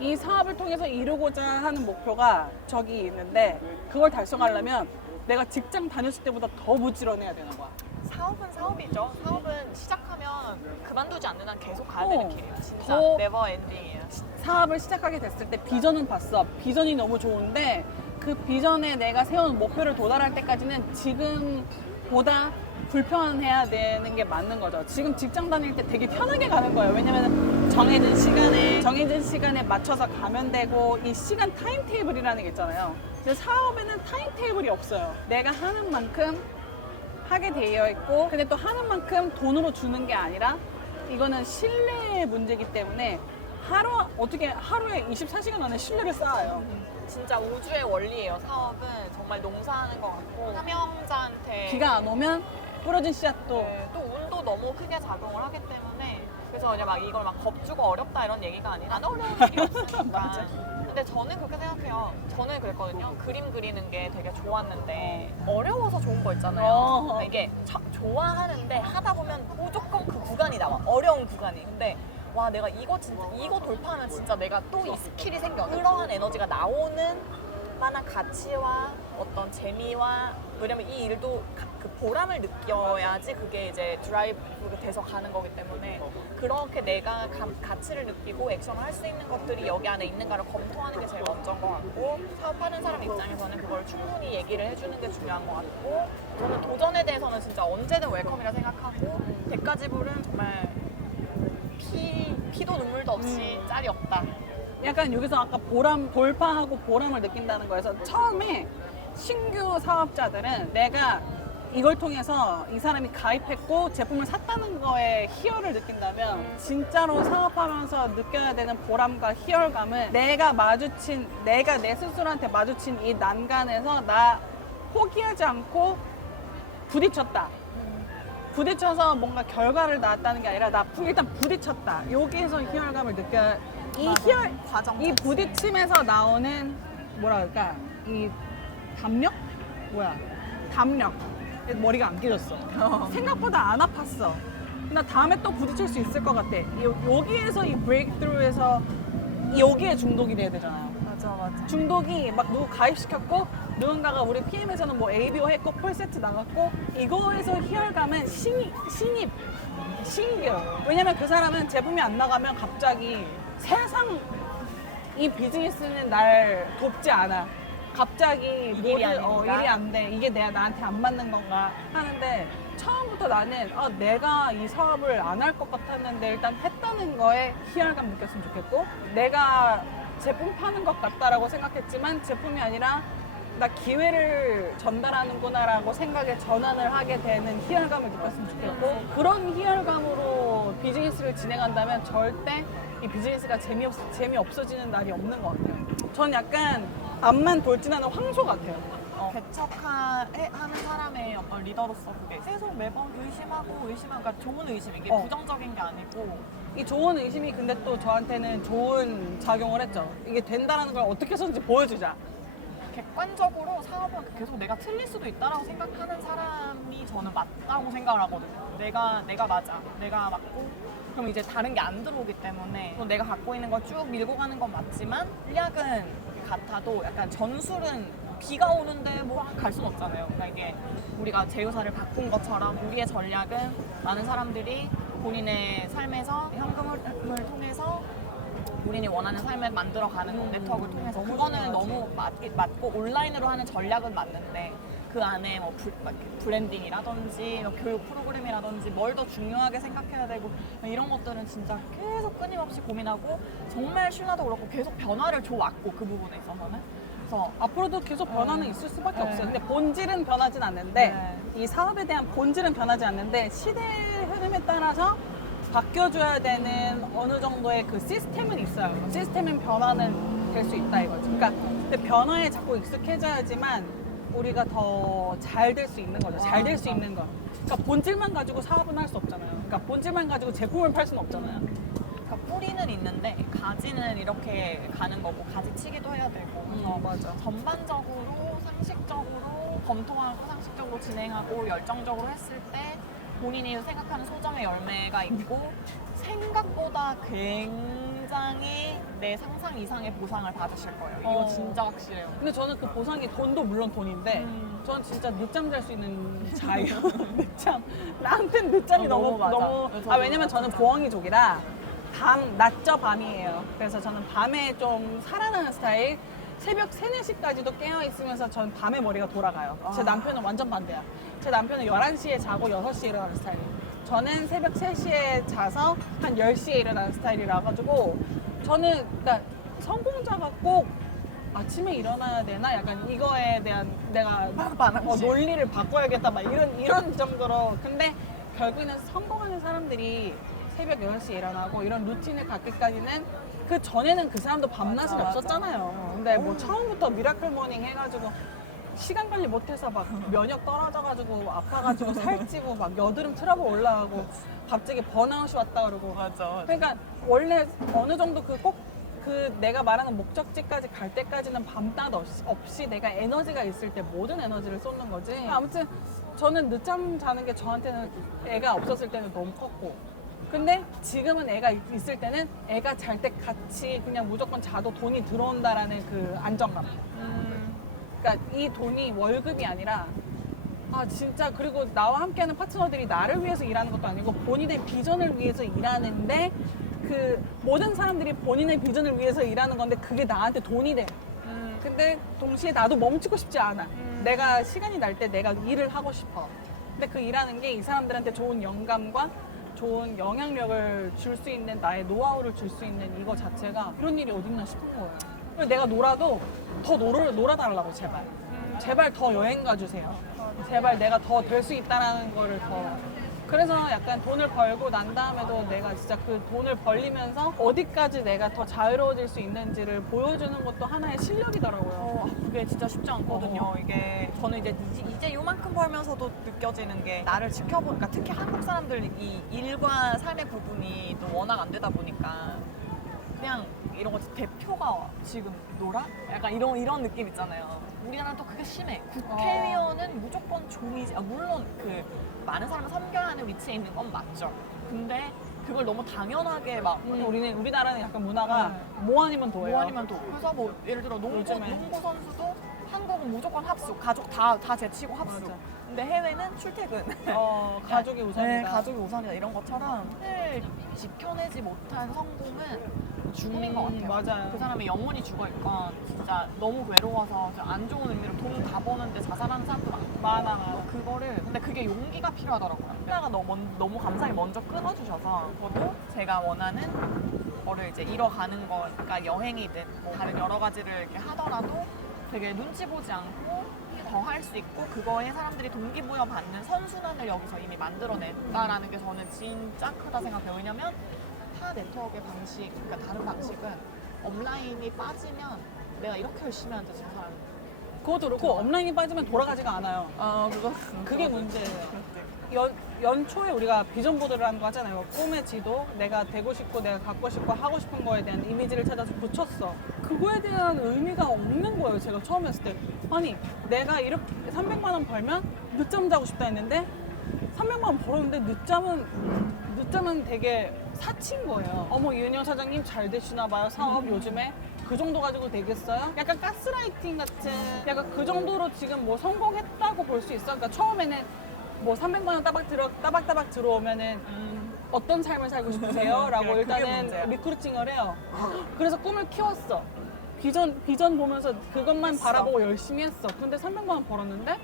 이 사업을 통해서 이루고자 하는 목표가 저기 있는데 그걸 달성하려면 내가 직장 다녔을 때보다 더 부지런해야 되는 거야. 사업은 사업이죠. 사업은 시작하면 그만두지 않는 한 계속 가야 되는 길이에요. 진짜 더- 네버 엔딩이에요. 사업을 시작하게 됐을 때 비전은 봤어. 비전이 너무 좋은데 그 비전에 내가 세운 목표를 도달할 때까지는 지금보다 불편해야 되는 게 맞는 거죠. 지금 직장 다닐 때 되게 편하게 가는 거예요. 왜냐면 정해진 시간에 맞춰서 가면 되고 이 시간 타임테이블이라는 게 있잖아요. 근데 사업에는 타임테이블이 없어요. 내가 하는 만큼 하게 되어 있고 근데 또 하는 만큼 돈으로 주는 게 아니라 이거는 신뢰의 문제이기 때문에 하루에 24시간 안에 신뢰를 쌓아요. 진짜 우주의 원리예요. 사업은 정말 농사하는 것 같고 사명자한테 비가 안 오면 부러진 씨앗도 네, 또 운도 너무 크게 작용을 하기 때문에 그래서 그냥 막 이걸 막 겁주고 어렵다 이런 얘기가 아니라 안 어려운 일이 없으니까. 맞아. 근데 저는 그렇게 생각해요. 저는 그랬거든요. 그림 그리는 게 되게 좋았는데 어려워서 좋은 거 있잖아요. 그러니까 이게 좋아하는데 하다 보면 무조건 그 구간이 나와. 어려운 구간이. 근데 와 내가 이거 돌파하면 진짜 내가 또 이 스킬이 생겨. 그러한 에너지가 나오는 만한 가치와 어떤 재미와 왜냐면 이 일도 그 보람을 느껴야지 그게 이제 드라이브가 돼서 가는 거기 때문에 그렇게 내가 가치를 느끼고 액션을 할 수 있는 것들이 여기 안에 있는가를 검토하는 게 제일 먼저인 것 같고 사업하는 사람 입장에서는 그걸 충분히 얘기를 해주는 게 중요한 것 같고 저는 도전에 대해서는 진짜 언제든 웰컴이라 생각하고 대가지불은 정말 피도 눈물도 없이 짤이 없다. 약간 여기서 아까 돌파하고 보람을 느낀다는 거에서 처음에 신규 사업자들은 내가 이걸 통해서 이 사람이 가입했고 제품을 샀다는 거에 희열을 느낀다면 진짜로 사업하면서 느껴야 되는 보람과 희열감은 내가 내 스스로한테 마주친 이 난간에서 나 포기하지 않고 부딪혔다. 부딪혀서 뭔가 결과를 낳았다는 게 아니라 나 일단 부딪혔다. 여기에서 희열감을 느껴야 과정 이 부딪힘에서 나오는 뭐라 그럴까 이 담력? 담력. 머리가 안 깨졌어. 생각보다 안 아팠어. 나 다음에 또 부딪힐 수 있을 것 같아. 여기에서 이 브레이크트루에서 여기에 중독이 돼야 되잖아요. 맞아. 중독이 막 누구 가입시켰고 누군가가 우리 PM에서는 뭐 ABO 했고 풀세트 나갔고 이거에서 희열감은 신기해요. 왜냐면 그 사람은 제품이 안 나가면 갑자기 세상 이 비즈니스는 날 돕지 않아. 갑자기 일이 아닌가? 일이 안 돼. 이게 나한테 안 맞는 건가 하는데 처음부터 나는 내가 이 사업을 안 할 것 같았는데 일단 했다는 거에 희열감 느꼈으면 좋겠고 내가 제품 파는 것 같다라고 생각했지만 제품이 아니라 나 기회를 전달하는구나라고 생각에 전환을 하게 되는 희열감을 느꼈으면 좋겠고 그런 희열감으로 비즈니스를 진행한다면 절대 이 비즈니스가 재미없어지는 날이 없는 것 같아요. 전 약간 앞만 돌진하는 황소 같아요. 개척하는 사람의 어떤 리더로서 그게 계속 매번 그러니까 좋은 의심 이게 부정적인 게 아니고 이 좋은 의심이 근데 또 저한테는 좋은 작용을 했죠. 이게 된다는 걸 어떻게 해서든지 보여주자. 객관적으로 사업은 계속 내가 틀릴 수도 있다라고 생각하는 사람이 저는 맞다고 생각을 하거든요. 내가 맞아. 내가 맞고 그럼 이제 다른 게 안 들어오기 때문에 또 내가 갖고 있는 거 쭉 밀고 가는 건 맞지만 전략은 같아도 약간 전술은 비가 오는데 뭐 갈 수는 없잖아요. 그러니까 이게 우리가 제휴사를 바꾼 것처럼 우리의 전략은 많은 사람들이 본인의 삶에서 현금을 통해서 본인이 원하는 삶을 만들어가는 네트워크를 통해서 그거는 너무 맞고 온라인으로 하는 전략은 맞는데 그 안에 뭐 브랜딩이라든지 뭐 교육 프로그램이라든지 뭘 더 중요하게 생각해야 되고 이런 것들은 진짜 계속 끊임없이 고민하고 정말 신라도 그렇고 계속 변화를 줘왔고 그 부분에 있어서는 그래서 앞으로도 계속 변화는 있을 수밖에 네. 없어요. 근데 본질은 변하진 않는데 네. 이 사업에 대한 본질은 변하지 않는데 시대의 흐름에 따라서 바뀌어줘야 되는 어느 정도의 그 시스템은 있어요. 시스템은 변화는 될 수 있다 이거지. 그러니까 근데 변화에 자꾸 익숙해져야지만 우리가 더 잘 될 수 있는 거죠. 잘 될 수 있는 거. 그러니까 본질만 가지고 사업은 할 수 없잖아요. 그러니까 본질만 가지고 제품을 팔 수는 없잖아요. 그러니까 뿌리는 있는데 가지는 이렇게 가는 거고 가지치기도 해야 되고 그래서 맞아. 전반적으로 상식적으로 검토하고 상식적으로 진행하고 열정적으로 했을 때 본인이 생각하는 소정의 열매가 있고 생각보다 굉장히 내 상상 이상의 보상을 받으실 거예요. 이거 진짜 확실해요. 근데 저는 그 보상이 돈도 물론 돈인데 저는 진짜 늦잠 잘 수 있는 자예요. 늦잠. 나한테는 늦잠이 너무 맞아. 저도 왜냐면 저는 부엉이족이라 낮저 밤이에요. 그래서 저는 밤에 좀 살아나는 스타일. 새벽 3, 4시까지도 깨어있으면서 전 밤에 머리가 돌아가요. 제 남편은 완전 반대야. 제 남편은 11시에 자고 6시에 일어나는 스타일이에요. 저는 새벽 3시에 자서 한 10시에 일어나는 스타일이라 가지고 저는 그러니까 성공자가 꼭 아침에 일어나야 되나? 약간 이거에 대한 내가 논리를 바꿔야겠다 막 이런 정도로. 근데 결국에는 성공하는 사람들이 새벽 6시에 일어나고 이런 루틴을 갖기까지는 그 전에는 그 사람도 밤낮이 없었잖아요. 근데 뭐 처음부터 미라클 모닝 해가지고 시간 관리 못해서 막 면역 떨어져가지고 아파가지고 살찌고 막 여드름 트러블 올라가고 갑자기 번아웃이 왔다 그러고. 맞아. 그러니까 원래 어느 정도 내가 말하는 목적지까지 갈 때까지는 밤낮 없이 내가 에너지가 있을 때 모든 에너지를 쏟는 거지. 아무튼 저는 늦잠 자는 게 저한테는 애가 없었을 때는 너무 컸고 근데 지금은 애가 있을 때는 애가 잘 때 같이 그냥 무조건 자도 돈이 들어온다라는 그 안정감. 그러니까 이 돈이 월급이 아니라 아 진짜 그리고 나와 함께하는 파트너들이 나를 위해서 일하는 것도 아니고 본인의 비전을 위해서 일하는데 그 모든 사람들이 본인의 비전을 위해서 일하는 건데 그게 나한테 돈이 돼. 근데 동시에 나도 멈추고 싶지 않아. 내가 시간이 날 때 내가 일을 하고 싶어. 근데 그 일하는 게 이 사람들한테 좋은 영감과 좋은 영향력을 줄 수 있는 나의 노하우를 줄 수 있는 이거 자체가 그런 일이 어딨나 싶은 거예요. 그래서 내가 놀아도 더 놀아달라고 제발. 제발 더 여행 가주세요. 제발 내가 더 될 수 있다라는 거를 더. 그래서 약간 돈을 벌고 난 다음에도 내가 진짜 그 돈을 벌리면서 어디까지 내가 더 자유로워질 수 있는지를 보여주는 것도 하나의 실력이더라고요. 그게 진짜 쉽지 않거든요. 이게 저는 이제 요만큼 벌면서도 느껴지는 게 나를 지켜보니까 특히 한국 사람들 이 일과 삶의 구분이 또 워낙 안 되다 보니까 그냥 이런 거 대표가 지금 놀아? 약간 이런 느낌 있잖아요. 우리나라는 또 그게 심해. 국회의원은 무조건 종이지. 물론 그 많은 사람을 섬겨야 하는 위치에 있는 건 맞죠. 근데 그걸 너무 당연하게 막 우리나라는 약간 문화가 뭐 아니면 도예요. 뭐 아니면 도. 그래서 뭐 예를 들어 농구 선수도 한국은 무조건 합숙. 가족 다 제치고 합숙. 맞아. 근데 해외는 출퇴근. 가족이 우선이다. 네, 가족이 우선이다. 이런 것처럼 을 지켜내지 못한 성공은 죽음인 것 같아요. 맞아요. 그 사람이 영원히 죽어있건 진짜 너무 외로워서 안 좋은 의미로 돈 다 버는데 자살하는 사람도 많아. 그거를 근데 그게 용기가 필요하더라고요. 하나가 너무 감사히 먼저 끊어주셔서 저도 제가 원하는 거를 이제 이뤄가는 거니까 여행이든 뭐 다른 여러 가지를 이렇게 하더라도 되게 눈치 보지 않고 더 할 수 있고 그거에 사람들이 동기부여 받는 선순환을 여기서 이미 만들어냈다라는 게 저는 진짜 크다 생각해요. 왜냐면 타 네트워크의 방식, 그러니까 다른 방식은 업라인이 빠지면 내가 이렇게 열심히 하는데 저 사람 그것도 그렇고 업라인이 빠지면 돌아가지가 않아요. 그게 문제예요. 연초에 우리가 비전 보드를 하는 거 하잖아요. 꿈의 지도, 내가 되고 싶고 내가 갖고 싶고 하고 싶은 거에 대한 이미지를 찾아서 붙였어. 그거에 대한 의미가 없는 거예요. 제가 처음 했을 때. 아니 내가 이렇게 300만 원 벌면 늦잠 자고 싶다 했는데 300만 원 벌었는데 늦잠은 되게 사치인 거예요. 어머 이은영 사장님 잘 되시나 봐요. 사업 요즘에 그 정도 가지고 되겠어요? 약간 가스라이팅 같은 약간 그 정도로 지금 뭐 성공했다고 볼 수 있어. 그러니까 처음에는 뭐 300만 원 따박따박 들어오면은 어떤 삶을 살고 싶으세요? 라고 그게 일단은 문제야. 리크루팅을 해요. 그래서 꿈을 키웠어. 비전 보면서 그것만 바라보고 열심히 했어. 근데 300만 원 벌었는데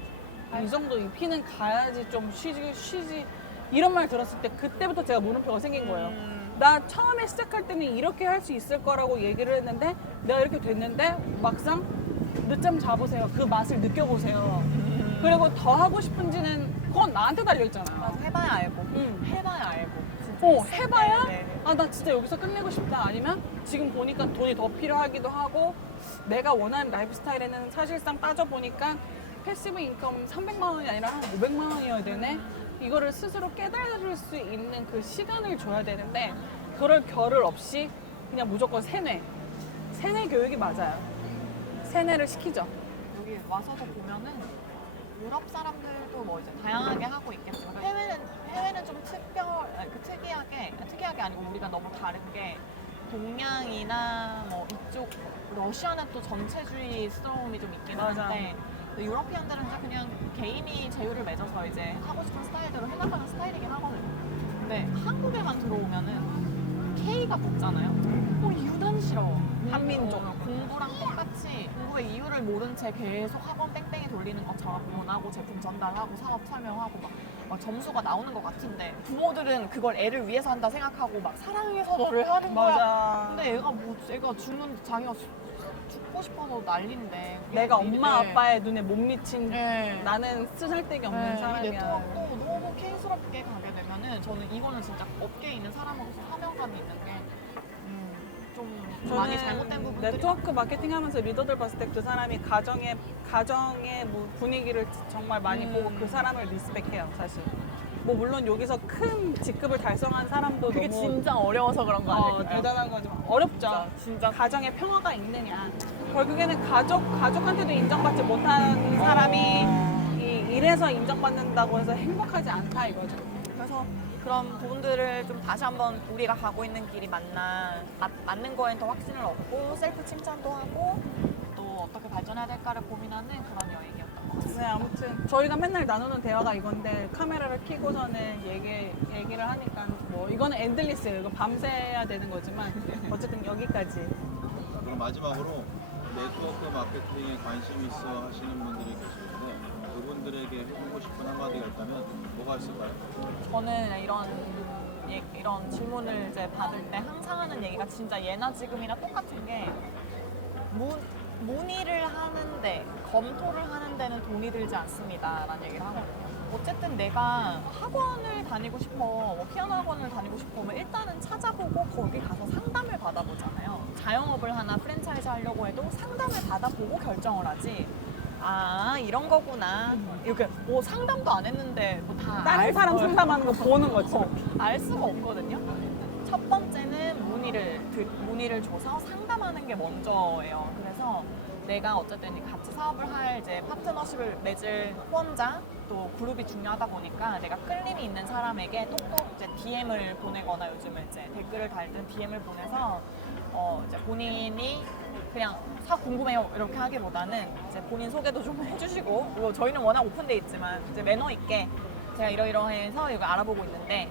이 정도 이 피는 가야지 좀 쉬지 이런 말 들었을 때 그때부터 제가 물음표가 생긴 거예요. 나 처음에 시작할 때는 이렇게 할 수 있을 거라고 얘기를 했는데 내가 이렇게 됐는데 막상 늦잠 자보세요. 그 맛을 느껴보세요. 그리고 더 하고 싶은지는 그건 나한테 달려있잖아. 맞아, 해봐야 알고. 응. 해봐야 알고. 진짜 해봐야? 네. 아, 나 진짜 여기서 끝내고 싶다. 아니면 지금 보니까 돈이 더 필요하기도 하고 내가 원하는 라이프 스타일에는 사실상 따져보니까 패시브 인컴 300만 원이 아니라 한 500만 원이어야 되네. 이거를 스스로 깨달을 수 있는 그 시간을 줘야 되는데 그럴 겨를 없이 그냥 무조건 세뇌 교육이 맞아요. 세뇌를 시키죠. 여기 와서도 보면은 유럽 사람들도 뭐 이제 다양하게 하고 있겠지만 해외는 좀 특이하게 아니고 우리가 너무 다른 게 동양이나 뭐 이쪽 러시아는 또 전체주의스러움이 좀 있긴 맞아. 한데 유러피안들은 이제 그냥 개인이 제휴를 맺어서 이제 하고 싶은 스타일대로 해나가는 스타일이긴 하거든요. 근데 한국에만 들어오면은 K가 붙잖아요. 유난 싫어. 한민족. 공부랑 똑같이 공부의 이유를 모른 채 계속 학원 뺑뺑이 돌리는 것처럼 원하고 제품 전달하고 사업 설명하고 막 점수가 나오는 것 같은데 부모들은 그걸 애를 위해서 한다 생각하고 막 사랑해서 너를 하는 거야. 맞아. 근데 애가 죽는 자기가 죽고 싶어서 난리인데 내가 이- 엄마 네. 아빠의 눈에 못 미친 네. 나는 쓰잘데기 없는 이 사람이야. 네트워크도 너무 K스럽게 가게 되면은 저는 이거는 진짜 업계에 있는 사람으로서 사명감이 있는 게 좀 많이 잘못된 부분들이 네트워크 마케팅 하면서 리더들 봤을 때 그 사람이 가정의 뭐 분위기를 정말 많이 보고 그 사람을 리스펙해요, 사실. 뭐 물론 여기서 큰 직급을 달성한 사람도 그게 너무 진짜 어려워서 그런 거 아닐까요? 대단한 거지만 어렵죠. 진짜. 가정에 평화가 있느냐. 결국에는 가족한테도 인정받지 못한 사람이 이래서 인정받는다고 해서 행복하지 않다 이거죠. 그래서 그런 부분들을 좀 다시 한번 우리가 가고 있는 길이 맞는 거엔 더 확신을 얻고 셀프 칭찬도 하고 또 어떻게 발전해야 될까를 고민하는 그런 여행이었던 것 같아요. 네, 아무튼 저희가 맨날 나누는 대화가 이건데 카메라를 켜고서는 얘기를 하니까 뭐 이거는 엔들리스예요. 이거 밤새야 되는 거지만 어쨌든 여기까지. 그럼 마지막으로 네트워크 마케팅에 관심 있어 하시는 분들이 계시는데 그분들에게 해주고 싶은 한마디가 있다면 뭐가 있을까요? 저는 이런 질문을 이제 받을 때 항상 하는 얘기가 진짜 예나 지금이나 똑같은 게 문의를 하는데 검토를 하는 데는 돈이 들지 않습니다 라는 얘기를 하거든요. 어쨌든 내가 학원을 다니고 싶어, 뭐 피아노 학원을 다니고 싶으면 일단은 찾아보고 거기 가서 상담을 받아보잖아요. 자영업을 하나 프랜차이즈 하려고 해도 상담을 받아보고 결정을 하지. 아 이런 거구나. 이렇게 뭐 상담도 안 했는데 뭐다 다른 사람 상담하는 거 보는 거지. 알 수가 없거든요. 첫 번째는 문의를 줘서 상담하는 게 먼저예요. 그래서 내가 어쨌든 같이 사업을 할 이제 파트너십을 맺을 후원자 또 그룹이 중요하다 보니까 내가 끌림이 있는 사람에게 톡톡 이제 DM을 보내거나 요즘은 이제 댓글을 달든 DM을 보내서 이제 본인이 그냥 궁금해요 이렇게 하기보다는 이제 본인 소개도 좀 해주시고 뭐 저희는 워낙 오픈돼 있지만 이제 매너 있게 제가 이러이러해서 이거 알아보고 있는데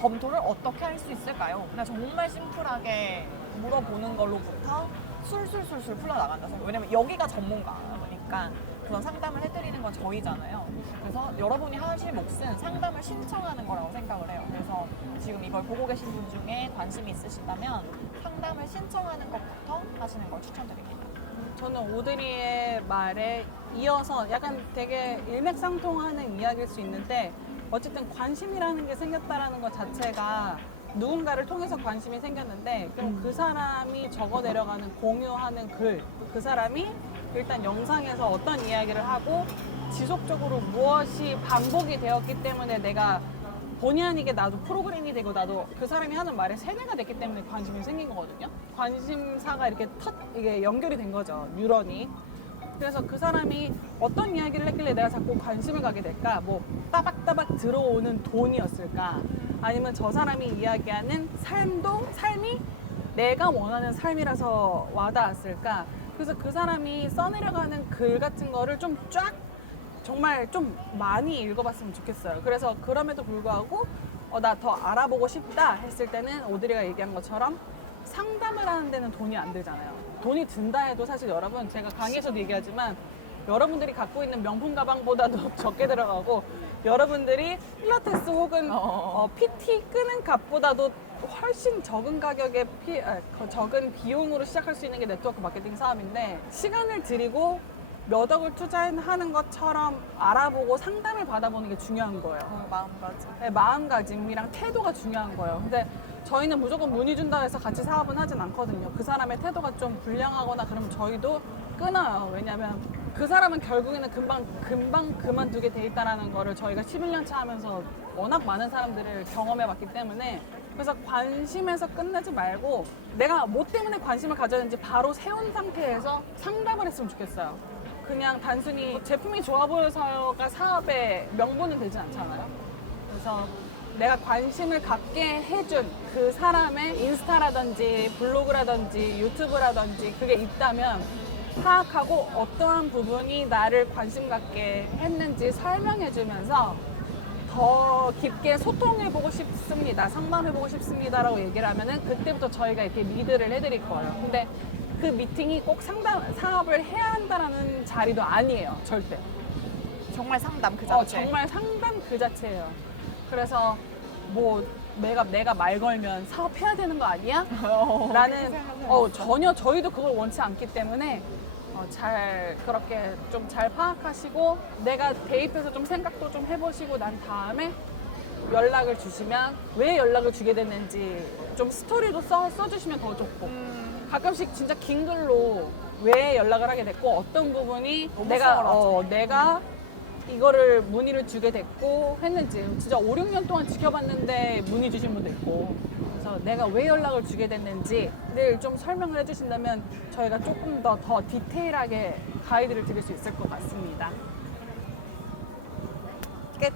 검토를 어떻게 할 수 있을까요? 그냥 정말 심플하게 물어보는 걸로부터 술술술술 풀러나간다. 왜냐면 여기가 전문가니까 그런 상담을 해드리는 건 저희잖아요. 그래서 여러분이 하실 몫은 상담을 신청하는 거라고 생각을 해요. 그래서 지금 이걸 보고 계신 분 중에 관심이 있으시다면 상담을 신청하는 것부터 하시는 걸 추천드립니다. 저는 오드리의 말에 이어서 약간 되게 일맥상통하는 이야기일 수 있는데 어쨌든 관심이라는 게 생겼다라는 것 자체가 누군가를 통해서 관심이 생겼는데 그럼 그 사람이 적어 내려가는 공유하는 글, 그 사람이 일단 영상에서 어떤 이야기를 하고 지속적으로 무엇이 반복이 되었기 때문에 내가 본의 아니게 나도 프로그램이 되고 나도 그 사람이 하는 말에 세뇌가 됐기 때문에 관심이 생긴 거거든요. 관심사가 이게 연결이 된 거죠. 뉴런이. 그래서 그 사람이 어떤 이야기를 했길래 내가 자꾸 관심을 가게 될까? 뭐 따박따박 들어오는 돈이었을까? 아니면 저 사람이 이야기하는 삶이 내가 원하는 삶이라서 와닿았을까? 그래서 그 사람이 써내려가는 글 같은 거를 좀 쫙 정말 좀 많이 읽어봤으면 좋겠어요. 그래서 그럼에도 불구하고 나 더 알아보고 싶다 했을 때는 오드리가 얘기한 것처럼 상담을 하는 데는 돈이 안 들잖아요. 돈이 든다 해도 사실 여러분 제가 강의에서도 얘기하지만 여러분들이 갖고 있는 명품 가방보다도 적게 들어가고 여러분들이 필라테스 혹은 PT 끄는 값보다도 훨씬 적은 가격에 적은 비용으로 시작할 수 있는 게 네트워크 마케팅 사업인데 시간을 들이고 몇 억을 투자하는 것처럼 알아보고 상담을 받아보는 게 중요한 거예요. 마음가짐. 네, 마음가짐이랑 태도가 중요한 거예요. 근데 저희는 무조건 문의 준다고 해서 같이 사업은 하진 않거든요. 그 사람의 태도가 좀 불량하거나 그러면 저희도 끊어요. 왜냐면 그 사람은 결국에는 금방 그만두게 돼 있다는 거를 저희가 11년 차 하면서 워낙 많은 사람들을 경험해 봤기 때문에 그래서 관심에서 끝내지 말고 내가 뭐 때문에 관심을 가졌는지 바로 세운 상태에서 상담을 했으면 좋겠어요. 그냥 단순히 제품이 좋아 보여서가 사업의 명분은 되지 않잖아요. 그래서 내가 관심을 갖게 해준 그 사람의 인스타라든지 블로그라든지 유튜브라든지 그게 있다면 파악하고 어떠한 부분이 나를 관심 갖게 했는지 설명해주면서 더 깊게 소통해보고 싶습니다. 상담해보고 싶습니다라고 얘기를 하면은 그때부터 저희가 이렇게 리드를 해드릴 거예요. 근데 그 미팅이 꼭 사업을 해야 한다라는 자리도 아니에요. 절대. 정말 상담 그 자체. 정말 상담 그 자체예요. 그래서 뭐 내가 말 걸면 사업해야 되는 거 아니야? 라는 전혀 저희도 그걸 원치 않기 때문에 그렇게 좀 잘 파악하시고 내가 대입해서 좀 생각도 좀 해보시고 난 다음에 연락을 주시면 왜 연락을 주게 됐는지 좀 스토리도 써주시면 더 좋고 가끔씩 진짜 긴 글로 왜 연락을 하게 됐고 어떤 부분이 내가 이거를 문의를 주게 됐고 했는지 진짜 5, 6년 동안 지켜봤는데 문의 주신 분도 있고 그래서 내가 왜 연락을 주게 됐는지를 좀 설명을 해주신다면 저희가 조금 더 디테일하게 가이드를 드릴 수 있을 것 같습니다. 끝.